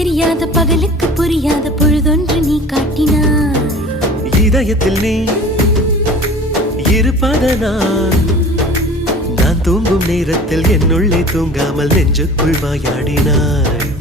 தெரியாத பகலுக்கு புரியாத பொழுதொன்று நீ காட்டினாய். இதயத்தில் நீ இருப்பதனால் நான் தூங்கும் நேரத்தில் என்னுள்ளே தூங்காமல் நெஞ்சுக்குள் வாயாடினாய்.